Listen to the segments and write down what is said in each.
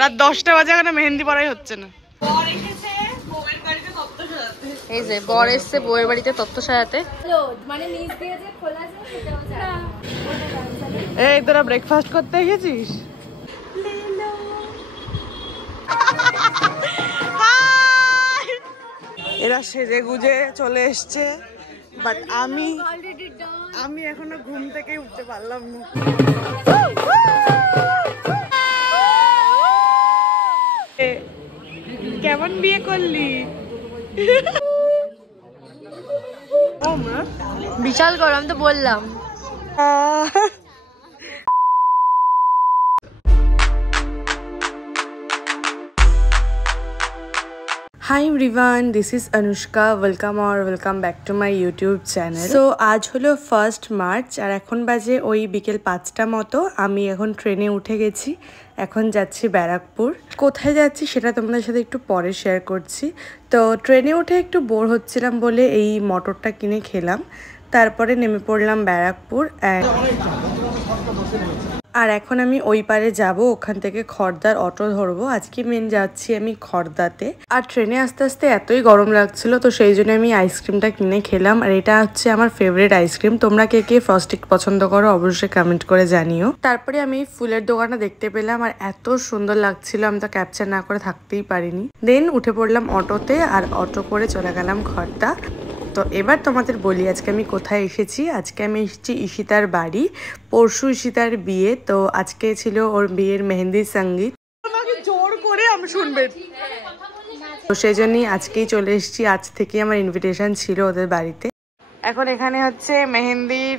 রাত 10টা বাজে এখনো মেহেন্দি পড়াই হচ্ছে না। এই যে বর এসছে বউয়ের বাড়িতে তত্ত্ব সাজাতে। এই তোরা ব্রেকফাস্ট করতে গেছিস? এরা সেজে গুজে চলে এসছে, বাট আমি এখনো ঘুম থেকে উঠতে পারলাম না। কেমন বিয়ে করলি? বিশাল গরম তো বললাম। Hi everyone, this is Anushka. Welcome back to my YouTube channel. So आज हलो 1 मार्च और এখন বাজে ওই বিকেল 5টা মতো। আমি এখন ট্রেনে উঠে গেছি, এখন যাচ্ছি ব্যারাকপুর। কোথায় যাচ্ছি সেটা তোমাদের সাথে একটু পরে শেয়ার করছি। তো ট্রেনে উঠে একটু বোর হচ্ছিলাম বলে এই মটরটা কিনে খেলাম, তারপরে নেমে পড়লাম ব্যারাকপুর। আর এখন আমি ওই পারে যাব, ওখান থেকে খড়দার অটো ধরবো। আজকে মেন যাচ্ছি আমি খড়দাতে। আর ট্রেনে আস্তে আস্তে এতই গরম লাগছিল, তো সেই জন্য আমি আইসক্রিমটা কিনে খেলাম। আর এটা হচ্ছে আমার ফেভারিট আইসক্রিম। তোমরা কে কে ফ্রস্টিক পছন্দ করো অবশ্যই কমেন্ট করে জানিও। তারপরে আমি ফুলের দোকানটা দেখতে পেলাম, আর এত সুন্দর লাগছিল, আমি তো ক্যাপচার না করে থাকতেই পারিনি। দেন উঠে পড়লাম অটোতে, আর অটো করে চলে গেলাম খড়দা। তো এবার তোমাদের বলি আজকে আমি কোথায় এসেছি। আজকে আমি এসেছি ঈশিতার বাড়ি। পরশু ঈশিতার বিয়ে, তো আজকে ছিল ওর বিয়ের মেহেন্দির সঙ্গীত। আমাকে জোর করে আমি শুনবে, তো সেই জন্যই আজকেই চলে এসেছি। আজ থেকে আমার ইনভিটেশন ছিল ওদের বাড়িতে। এখন এখানে হচ্ছে মেহেন্দির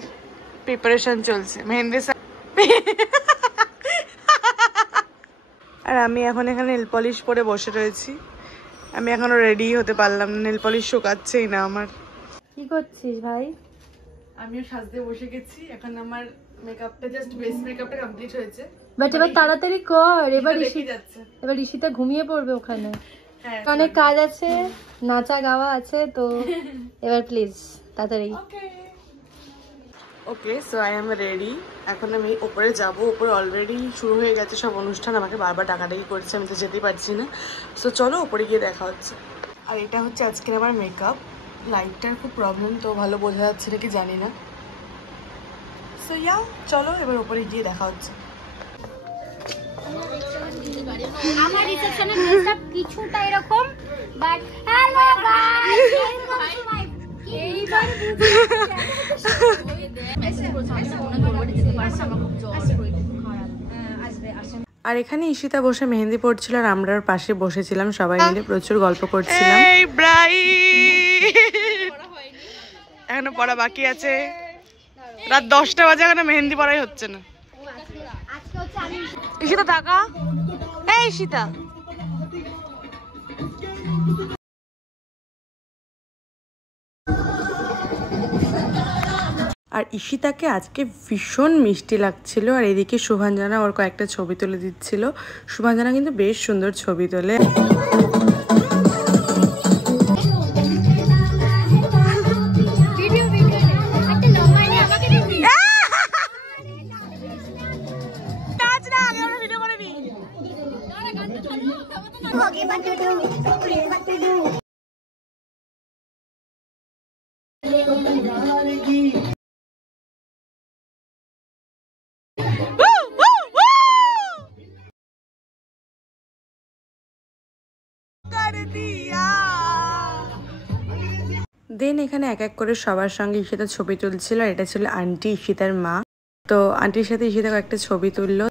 প্রিপারেশন চলছে, মেহেন্দি। আর আমি এখন এখানে নেল পলিশ পরে বসে রয়েছি। আমি এখনো রেডি হতে পারলাম না, নেল পলিশ শুকাচ্ছেই না আমার। কি করছিস ভাই? আমিও সাজতে বসে গেছি। এখন আমার মেকআপটা জাস্ট বেস মেকআপটা কমপ্লিট হয়েছে, বাট এবার তাড়াতাড়ি কর। এবার যাচ্ছে, এবার ঈশিতা ঘুমিয়ে পড়বে ওখানে। হ্যাঁ অনেক কাজ আছে, নাচা গাওয়া আছে, তো এবার প্লিজ তাড়াতাড়ি। ওকে, সো আই এম রেডি। এখন আমি ওপরে যাব। ওপরে অলরেডি শুরু হয়ে গেছে সব অনুষ্ঠান, আমাকে বারবার ডাকাডাকি করছে, আমি তো যেতেই পারছি না। সো চলো ওপরে গিয়ে দেখা হচ্ছে। আর এটা হচ্ছে আজকের আমার মেকআপ। লাইটটার খুব প্রবলেম, তো ভালো বোঝা যাচ্ছে নাকি জানি না। সো ইয়া, চলো এবার ওপরে গিয়ে দেখা হচ্ছে। আমার রিসেপশনের ড্রেসটা কিছুটা এরকম, বাট হ্যালো গাইস, এইবার আর এখানে ঈশিতা বসে মেহেন্দি পড়ছিল, আর আমরা ওর পাশে বসেছিলাম, সবাই মিলে প্রচুর গল্প করছিলাম। এখনো পড়া বাকি আছে, রাত 10টা বাজে এখনো মেহেন্দি পড়াই হচ্ছে না। ঈশিতা টাকা, এই ঈশিতা। আর ঈশিতাকে আজকে ভীষণ মিষ্টি লাগছিল। আর এদিকে শুভাঞ্জনা ওর কয়েকটা ছবি তুলে দিচ্ছিল। শুভাঞ্জনা কিন্তু বেশ সুন্দর ছবি তোলে। দেন এখানে এক এক করে সবার সঙ্গে ঈশিতা ছবি তুলছিল। এটা ছিল আন্টি, ঈশিতার মা। তো আন্টির সাথে ঈশিতা একটা ছবি তুললো।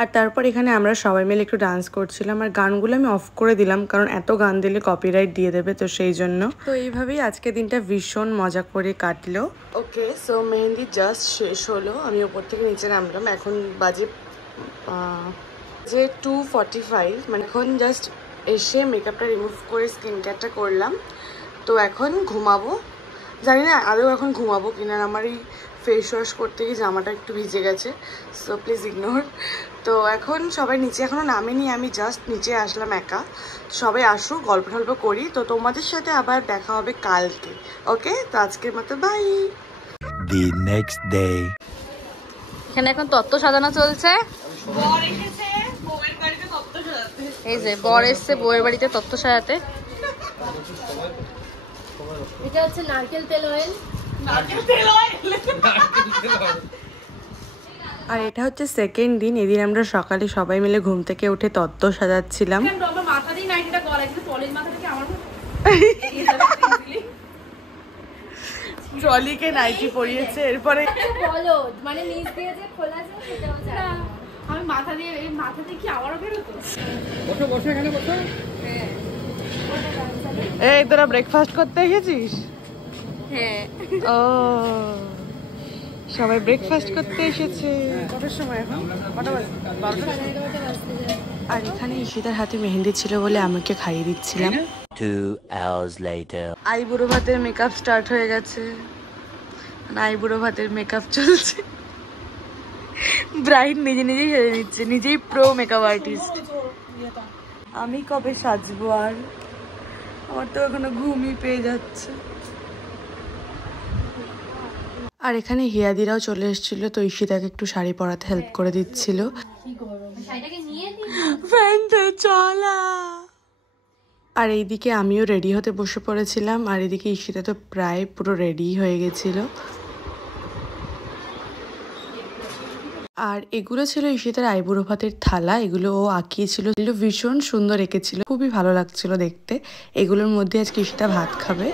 আর তারপর এখানে আমরা সবাই মিলে একটু ডান্স করছিলাম। আর গানগুলো আমি অফ করে দিলাম, কারণ এত গান দিলে কপিরাইট দিয়ে দেবে, তো সেই জন্য। তো এইভাবেই আজকে দিনটা ভীষণ মজা করে কাটলো। ওকে, সো মেহেন্দি জাস্ট শেষ হলো। আমি ওপর থেকে নিচে নামলাম। এখন বাজে 2:45, মানে এখন জাস্ট এসে মেকআপটা রিমুভ করে স্কিন কেয়ারটা করলাম। তো এখন ঘুমাবো, জানি না আদৌ এখন ঘুমাবো কিনা। আমার এই ফেস ওয়াশ করতে গিয়ে জামাটা একটু ভিজে গেছে, সো প্লিজ ইগনোর। তো এখন সবাই নিচে এখনও নামেনি, আমি জাস্ট নিচে আসলাম একা। সবাই আসুক, গল্প টল্প করি। তো তোমাদের সাথে আবার দেখা হবে কালকে। ওকে, তো আজকের মতো বাই। The next day. এখানে এখন তত্ত্ব সাজানো চলছে। এই যে বর এসছে বউয়ের বাড়িতে তত্ত্ব সাজাতে। এটা হচ্ছে নারকেল তেল অয়েল। আর এটা হচ্ছে সেকেন্ড দিন। এদিন আমরা সকালে সবাই মিলে ঘুম থেকে উঠে তত্ত্ব সাজাচ্ছিলাম। ট্রলিকে নাইটি পরিয়েছে, এরপরে বলো মানে নিচ দিয়ে যে খোলা আছে সেটাও জানি না। আমি মাথা দিয়ে কি আবারও বেরোতো? বসো বসো, এখানে বসো। এই তোরা ব্রেকফাস্ট করতে এসেছিস? হ্যাঁ। ও সবাই ব্রেকফাস্ট করতে এসেছে। কটার সময় এখন? কটা বাজে? 12টা। আর এখানে ঈশিতার হাতে মেহেন্দি ছিল বলে আমাকে খাইয়ে দিচ্ছিলাম। 2 hours later. আইবুড়ো ভাতের মেকআপ স্টার্ট হয়ে গেছে। আইবুড়ো ভাতের মেকআপ চলছে। ব্রাইড নিজে নিজেই সেজে নিচ্ছে, নিজেই প্রো মেকআপ আর্টিস্ট। আমি কবে সাজবো? আর আমার তো এখনো ঘুমই পেয়ে যাচ্ছে। আর এখানে হিয়াদিরাও চলে এসেছিল, তো ঈশিতাকে একটু শাড়ি পরাতে হেল্প করে দিচ্ছিল। ফ্যানটা চলা। আর এইদিকে আমিও রেডি হতে বসে পড়েছিলাম। আর এদিকে ঈশিতা তো প্রায় পুরো রেডি হয়ে গেছিল। আর এগুলো ছিল ঈশিতার আইবুড়ো ভাতের থালা। এগুলো ও আঁকিয়েছিল, এগুলো ভীষণ সুন্দর এঁকেছিল, খুবই ভালো লাগছিল দেখতে। এগুলোর মধ্যে আজকে ঈশিতা ভাত খাবে।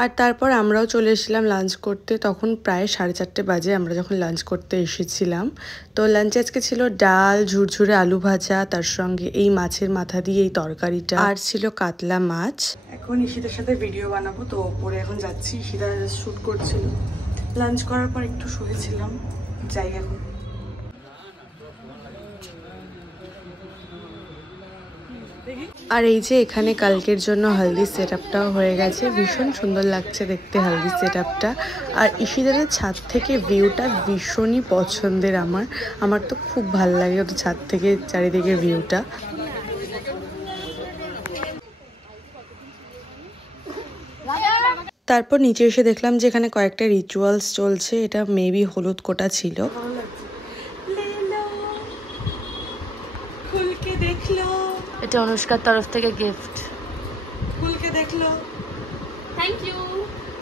আর তারপর আমরাও চলে এসেছিলাম লাঞ্চ করতে। তখন প্রায় 4:30 বাজে আমরা যখন লাঞ্চ করতে এসেছিলাম। তো লাঞ্চে আজকে ছিল ডাল, ঝুরঝুরে আলু ভাজা, তার সঙ্গে এই মাছের মাথা দিয়ে এই তরকারিটা, আর ছিল কাতলা মাছ। এখন ঈশিতার সাথে ভিডিও বানাবো, তো ওপরে এখন যাচ্ছি। ঈশিতা শুট করছিল। লাঞ্চ করার পর একটু শুয়েছিলাম, যাই এখন। আর এই যে এখানে কালকের জন্য হলদি সেট আপটাও হয়ে গেছে। ভীষণ সুন্দর লাগছে দেখতে হলদি সেট আপটা। আর ঈশিতাদের ছাদ থেকে ভিউটা ভীষণই পছন্দের আমার তো খুব ভালো লাগে ওদের ছাদ থেকে চারিদিকের ভিউটা। তারপর নিচে এসে দেখলাম যে এখানে কয়েকটা রিচুয়ালস চলছে। এটা মেবি হলুদ কোটা ছিল। খুলকে দেখলো, এটা অনুষ্কার তরফ থেকে গিফট। খুলকে দেখলো, থ্যাংক ইউ,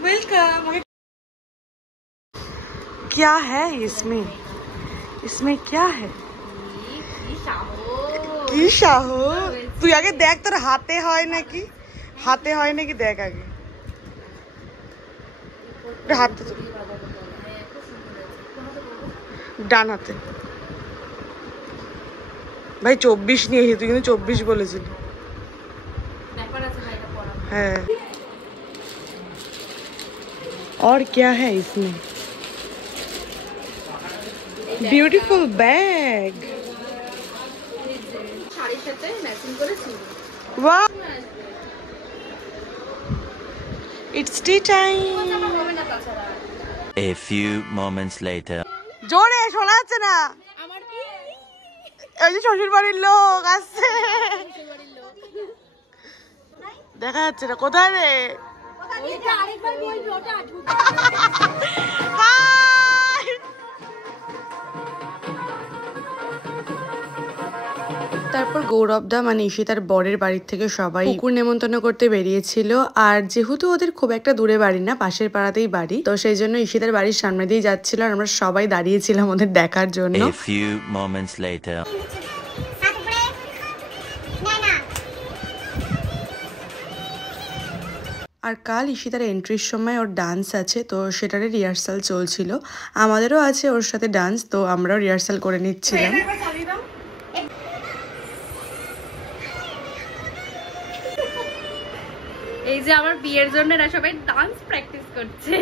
वेलकम। क्या है इसमें? इसमें क्या है? কি শাহু? তুই আগে দেখ তোর হাতে হয় নাকি, হাতে হয় নাকি দেখ আগে। হাতে ডান হাতে। ভাই 24 নিয়েছি, তুই কিন্তু 24 বলেছিলি। হ্যাঁ। और क्या है इसमें? Beautiful bag. শাড়ির সাথে ম্যাচিং করেছি। वाह, it's T time. A few moments later. জোরে শোনা যাচ্ছে না। ওই যে শ্বশুর বাড়ির লোক আসছে, দেখা যাচ্ছে না। কোথায় রে? তারপর গৌরবদা মানে ঈশিতার বরের বাড়ির থেকে সবাই কুকুর নেমন্তন্ন করতে বেরিয়েছিল। আর যেহেতু ওদের খুব একটা দূরে বাড়ি না, পাশের পাড়াতেই বাড়ি, তো সেই জন্য ঈশিতার বাড়ির সামনে দিয়ে যাচ্ছিল। আর আমরা সবাই দাঁড়িয়েছিলাম ওদের দেখার জন্য। A few moments later. আর কাল ঈশিতার এন্ট্রির সময় ওর ডান্স আছে, তো সেটারই রিহার্সাল চলছিল। আমাদেরও আছে ওর সাথে ডান্স, তো আমরাও রিহার্সাল করে নিচ্ছিলাম। এই যে আমার বিয়ের জন্য এরা সবাই ডান্স প্র্যাকটিস করছে।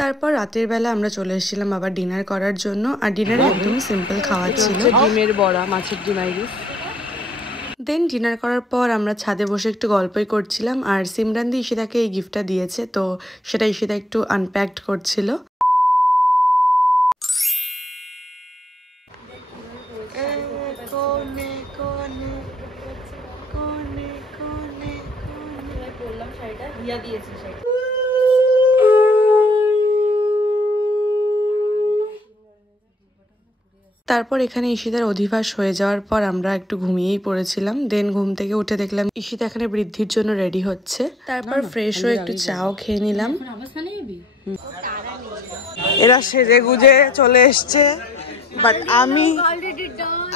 তারপর রাতের বেলা আমরা চলে এসেছিলাম আবার ডিনার করার জন্য। আর ডিনারে একদমই সিম্পল খাওয়া ছিল, ডিমের বড়া, মাছের ডিম আইরিস। দেন ডিনার করার পর আমরা ছাদে বসে একটু গল্পই করছিলাম। আর সিমরান দি ঈশিতাকে এই গিফটটা দিয়েছে, তো সেটা ঈশিতা একটু আনপ্যাকড করছিল। তারপর এখানে ঈশিতার অধিবাস হয়ে যাওয়ার পর আমরা একটু ঘুমিয়েই পড়েছিলাম। দেন ঘুম থেকে উঠে দেখলাম ঈশিতা এখানে বৃদ্ধির জন্য রেডি হচ্ছে। তারপর ফ্রেশ হয়ে একটু চাও খেয়ে নিলাম। এরা সেজে গুজে চলে এসছে, বাট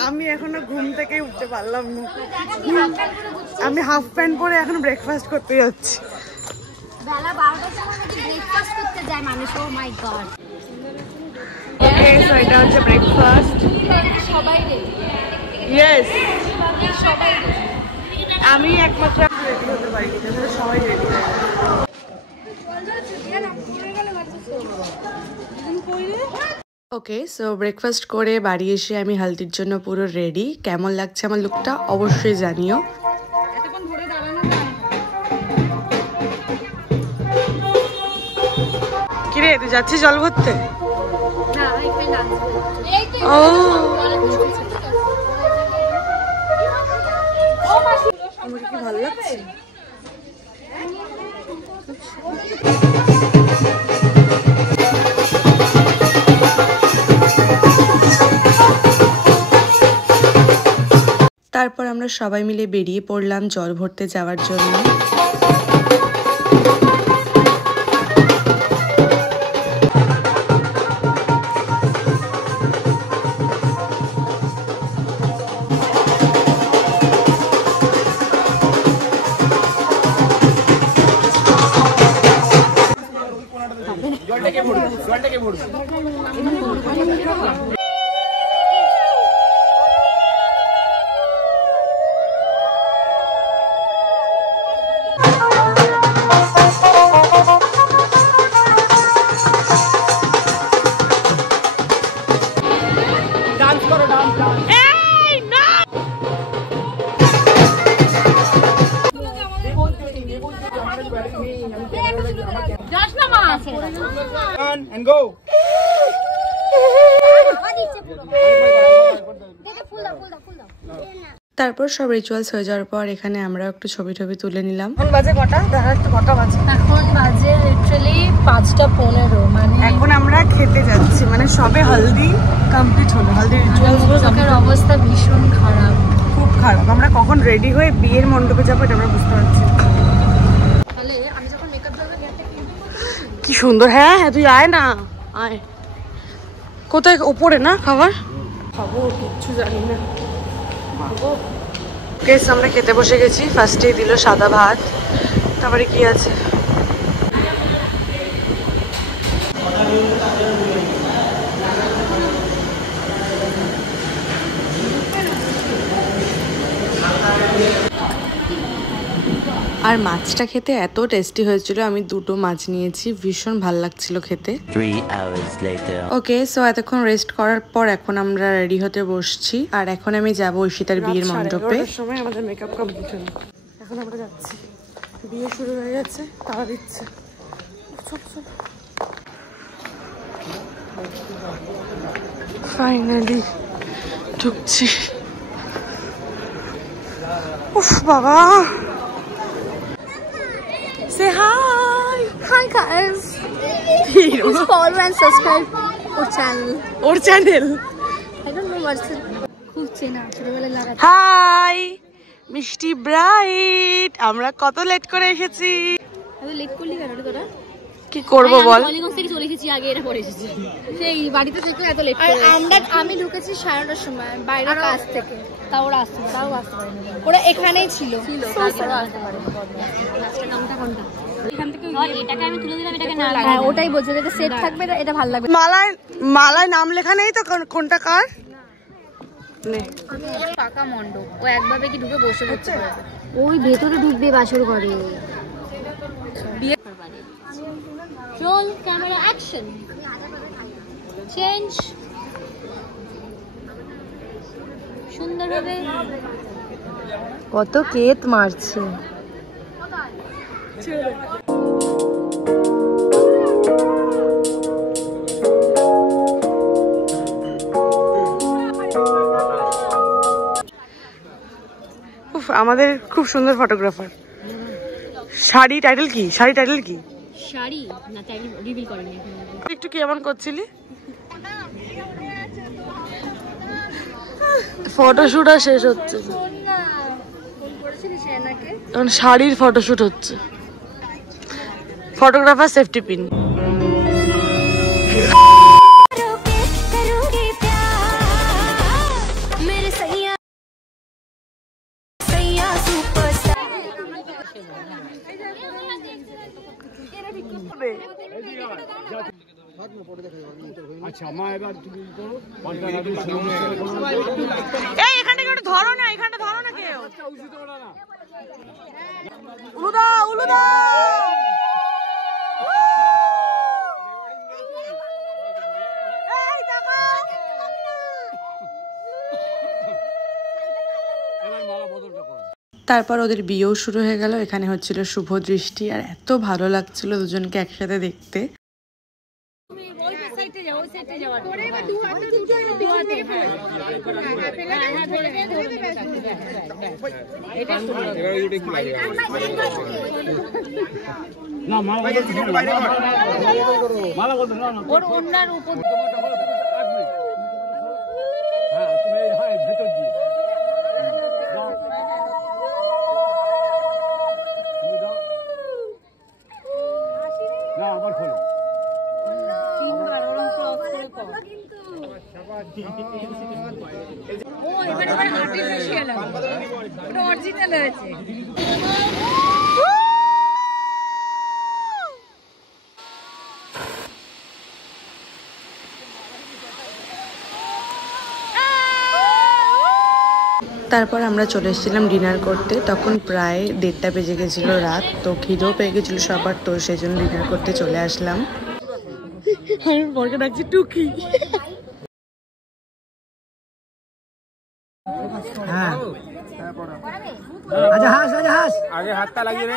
আমি এখনো ঘুম থেকে উঠতে পারলাম না। আমি হাফ প্যান্ট পরে এখন ব্রেকফাস্ট করতে যাচ্ছি। বেলা 12টার সময় ব্রেকফাস্ট করতে যায় মানুষ। ও মাই গড। ওকে, সো এটা হচ্ছে ব্রেকফাস্ট। সবাই রেডি। ইয়েস, সবাই রেডি। আমি একমাত্র রেডি হতে পারিনি, তাহলে সবাই রেডি হয়ে গেছে। ওকে, সো ব্রেকফাস্ট করে বাড়ি এসে আমি হালদির জন্য পুরো রেডি। কেমন লাগছে আমার লুকটা অবশ্যই জানিও। কিরে, তুই যাচ্ছিস জল ভরতে? না, এখানে নাচবো। ও, আমার কি ভালো লাগছে। তারপর আমরা সবাই মিলে বেরিয়ে পড়লাম জল ভরতে যাওয়ার জন্য। And go. তারপর সব রিচুয়ালস হয়ে যাওয়ার পর এখানে আমরা একটু ছবি টবি তুলে নিলাম। এখন বাজে কটা? দেখা একটু কটা বাজে। এখন বাজে লিটারালি 5:15। মানে এখন আমরা খেতে যাচ্ছি, মানে সবে হলদি কমপ্লিট হলো। হলদি রিচুয়ালস চোখের অবস্থা ভীষণ খারাপ, খুব খারাপ। আমরা কখন রেডি হয়ে বিয়ের মণ্ডপে যাবো এটা আমরা বুঝতে পারছি। তাহলে আমি যখন মেকআপ করব কি সুন্দর। হ্যাঁ হ্যাঁ, তুই আয় না, আয়। কোথায়? ওপরে না খাবার খাবো, কিচ্ছু জানি না। গেস আমরা খেতে বসে গেছি। ফার্স্টেই দিল সাদা ভাত, তারপরে কি আছে আর মাছটা খেতে এত টেস্টি হয়েছিল, আমি দুটো মাছ নিয়েছি, ভীষণ ভাল লাগছিল খেতে। 3 hours later. ওকে, সো এতক্ষণ রেস্ট করার পর এখন আমরা রেডি হতে বসছি। আর এখন আমি যাবো ঈশিতার বিয়ের মণ্ডপে। সময় আমাদের মেকআপ কমপ্লিট হলো, এখন আমরা যাচ্ছি। বিয়ে শুরু হয়ে গেছে, তারা দিচ্ছে। ফাইনালি ঢুকছি। উফ বাবা। Say hi. Hi guys. Please follow and subscribe our channel. Our channel. I don't know what's it. খুব চেনা, ছোটবেলায় লাগা। হাই মিষ্টি ব্রাইট, আমরা কত লেট করে এসেছি। আমি লেট করলি কেন তোরা? কি করবো বল? কলিগঞ্জ থেকে চলে এসেছি, আগে এরা পরে এসেছি। সেই বাড়িতে থেকে এত লেট করে। আমি ঢুকেছি 9:30টার সময় বাইরে কাজ থেকে। তাও ওরা আসতে পারেনি। ওরা এখানেই ছিল। ওটাই বলছে যে সেট থাকবে, এটা ভালো লাগবে। মালায় নাম লেখা নেই তো, কোনটা কার? পাকা মণ্ডপ, ও একভাবে কি ঢুকে বসে পড়তে পারবে? ওই ভেতরে ঢুকবে বাসর ঘরে। রোল ক্যামেরা অ্যাকশন চেঞ্জ সুন্দরভাবে কত কেত মারছে। আমাদের খুব সুন্দর ফটোগ্রাফার। শাড়ি টাইটেল কি? শাড়ি টাইটেল কি? শাড়ি না টাইটেল রিভিল করেনি এখন। একটু কেমন করছিলি? ফটোশুট আর শেষ হচ্ছে, এখন শাড়ির ফটোশুট হচ্ছে। Photographer safety pin. আচ্ছা মা এবার তুমি করো এই এখানটা কেউ ধরো না, এখানটা ধরো না কেউ। উলুদা উলুদা তারপর ওদের বিয়েও শুরু হয়ে গেল। এখানে হচ্ছিল শুভ দৃষ্টি, আর এত ভালো লাগছিল দুজনকে একসাথে দেখতে। তারপর আমরা চলে এসেছিলাম ডিনার করতে। তখন প্রায় 1:30 বেজে গেছিল রাত। তো খিদেও পেয়ে গেছিল সবার, তো সেই জন্য ডিনার করতে চলে আসলাম। আমি বরকে ডাকছি টুকি। আচ্ছা হাস আচ্ছা হাস আগে হাতটা লাগিয়ে রে।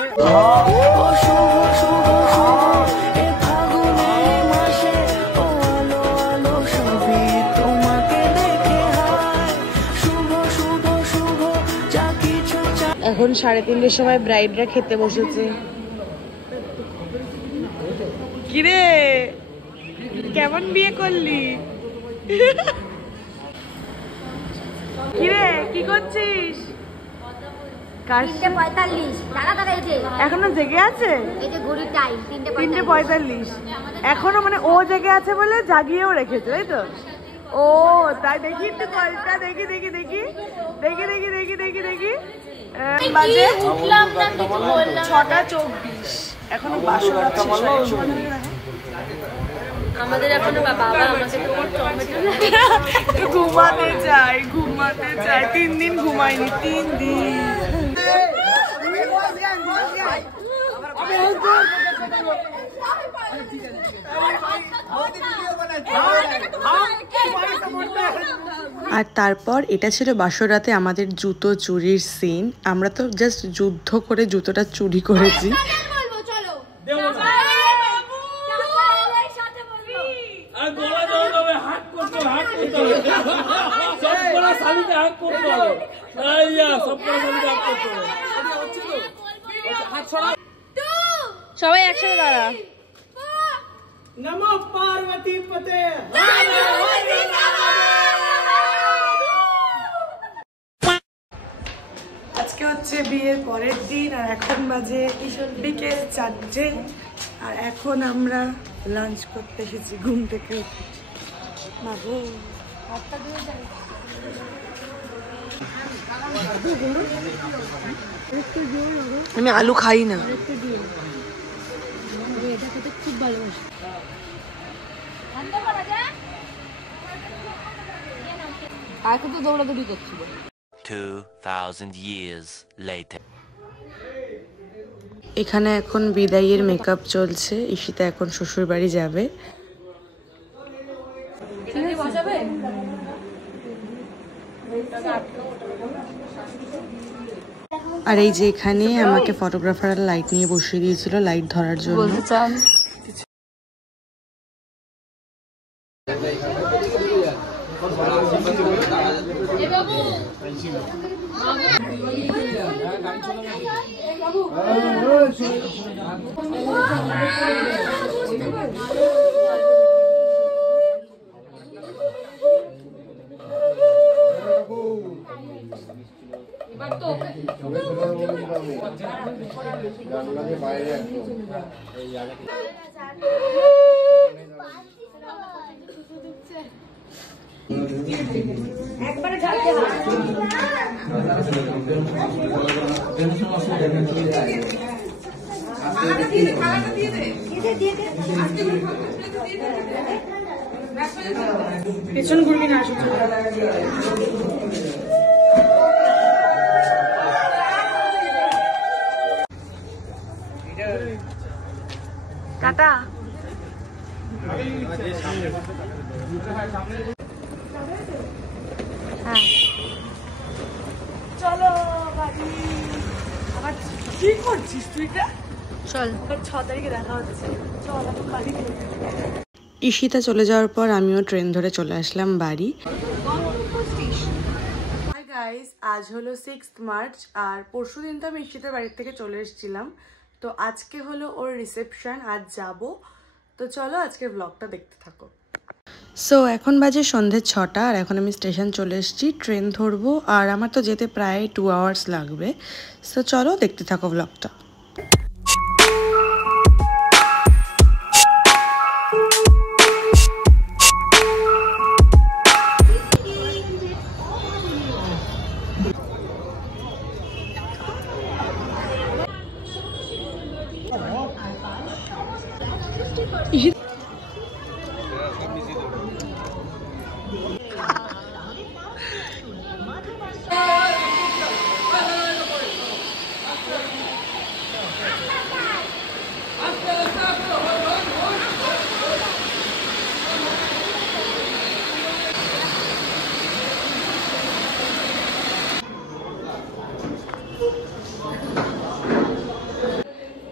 এখন 3:30-এর সময় ব্রাইডরা খেতে বসেছে। কিরে কেমন বিয়ে করলি? কিরে কি করছিস? 3:45 দাঁড়া দাঁড়া, এই যে এখনো জেগে আছে? এই যে ঘড়ির টাইম 3:45 এখনো, মানে ও জেগে আছে বলে জাগিয়েও রেখেছে, তাই তো? ও তাই দেখি একটু কলটা দেখি দেখি দেখি দেখি দেখি দেখি দেখি দেখি বাজে উঠলাম না কিছু বললাম। 6:24 এখনো বাসর আছে। আমাদের এখনো বাবা আমাকে তো ঘুমাতে চাই 3 দিন ঘুমাইনি, 3 দিন। আর তারপর এটা ছিল বাসরাতে আমাদের জুতো চুরির সিন। আমরা তো জাস্ট যুদ্ধ করে জুতোটা চুরি করেছি। সবাই একসাথে দাঁড়া। নমো পার্বতী পতে। আজকে হচ্ছে বিয়ের পরের দিন, আর এখন বাজে বিকেল 4টে। আর এখন আমরা লাঞ্চ করতে এসেছি ঘুম থেকে উঠে। আমি আলু খাই না। খুব ভালোবাসি। 2000 years later. এখানে এখন বিদায়ের মেকআপ চলছে। ঈশিতা এখন শ্বশুর বাড়ি যাবে। আর এই যে এখানে আমাকে ফটোগ্রাফার লাইট নিয়ে বসিয়ে দিয়েছিল লাইট ধরার জন্য। পেছন ঘুরবি না। টাটা। চলো বাড়ি। আবার কি করছিস তুই? চল 6 তারিখে দেখা হচ্ছে। চল এখন বাড়ি। ঈশিতা চলে যাওয়ার পর আমিও ট্রেন ধরে চলে আসলাম বাড়ি। হাই গাইস, আজ হলো 6 মার্চ আর পরশু দিন তো আমি ঈশিতার বাড়ির থেকে চলে এসেছিলাম। তো আজকে হলো ওর রিসেপশন, আজ যাব। তো চলো আজকে ব্লগটা দেখতে থাকো। সো এখন বাজে সন্ধ্যে 6টা আর এখন আমি স্টেশন চলে এসেছি, ট্রেন ধরবো আর আমার তো যেতে প্রায় 2 আওয়ার্স লাগবে। সো চলো দেখতে থাকো ব্লগটা।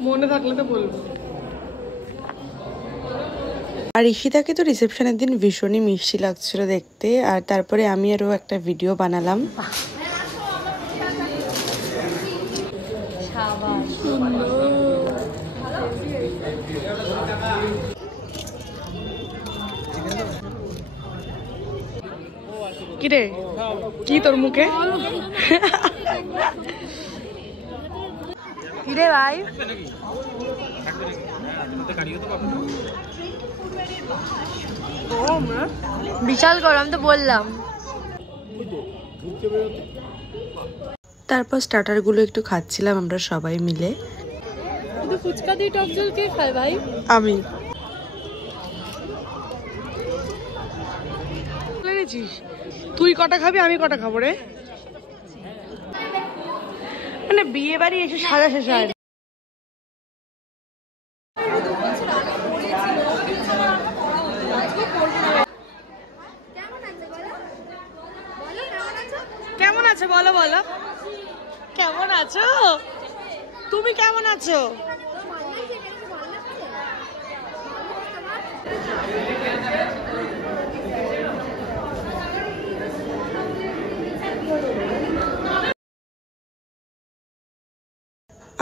মনে থাকলে তো বলবো। আর ঈশিতাকে তো রিসেপশনের দিন ভীষণই মিষ্টি লাগছিল দেখতে। আর তারপরে আমি আরও একটা ভিডিও বানালাম। কিরে কি তোর মুখে? কিরে ভাই? বিশাল গরম তো বললাম। তারপর স্টার্টারগুলো একটু খাচ্ছিলাম আমরা সবাই মিলে। শুধু ফুচকা দিয়ে টক জল কে খায় ভাই? আমি। তুই কটা খাবি আমি কটা খাবো রে? মানে বিয়ে বাড়ি এসে সাজা শেষ হয়। কেমন আছো বলো বলো, কেমন আছো তুমি? কেমন আছো?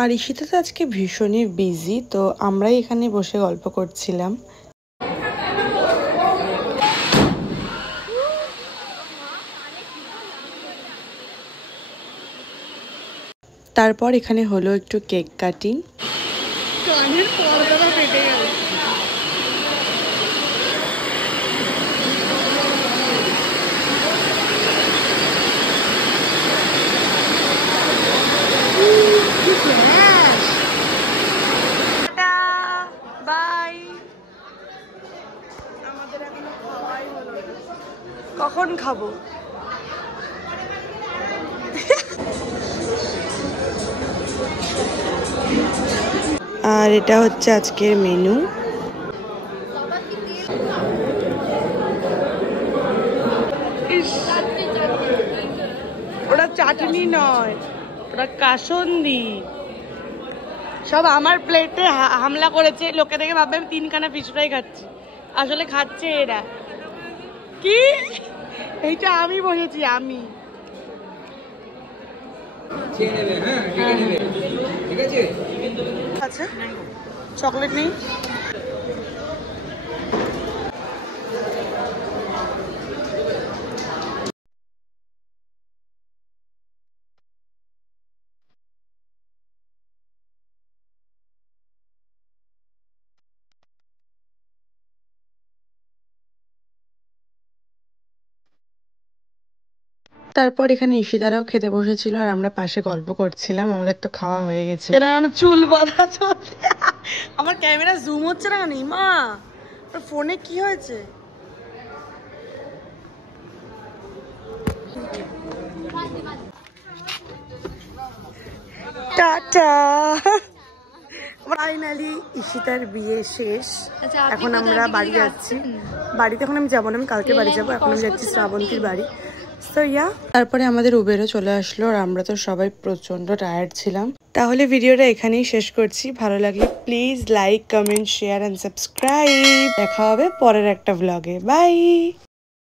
আর ঈশিতা তো আজকে ভীষণই বিজি, তো আমরাই এখানে বসে গল্প করছিলাম। তারপর এখানে হলো একটু কেক কাটিং। কানের পর্দাটা ফেটে গেল। বাই। আমাদের এখনো খাওয়াই হলো না, কখন খাবো? আর এটা হচ্ছে আজকের মেনু। ওটা চাটনি নয়, ওটা কাসন্দি। সব আমার প্লেটে হামলা করেছে, লোকে দেখে ভাববে আমি 3খানা ফিশ ফ্রাই খাচ্ছি, আসলে খাচ্ছে এরা। কি এইটা আমি বলেছি, আমি আচ্ছা চকলেট নেই? তারপর এখানে ঈশিতারাও খেতে বসেছিল আর আমরা পাশে গল্প করছিলাম। আমাদের তো খাওয়া হয়ে গেছে। এটা চুল বাঁধা চলছে। আমার ক্যামেরা জুম হচ্ছে না কেন মা? ফোনে কি হয়েছে? টাটা। ফাইনালি ঈশিতার বিয়ে শেষ। এখন আমরা বাড়ি যাচ্ছি। বাড়িতে এখন আমি যাবো না, আমি কালকে বাড়ি যাবো। এখন আমি যাচ্ছি শ্রাবন্তীর বাড়ি। তারপরে আমাদের উবেরও চলে আসলো আর আমরা তো সবাই প্রচন্ড টায়ার্ড ছিলাম। তাহলে ভিডিওটা এখানেই শেষ করছি। ভালো লাগলে please like, comment, share and subscribe. দেখা হবে পরের একটা ব্লগে। বাই।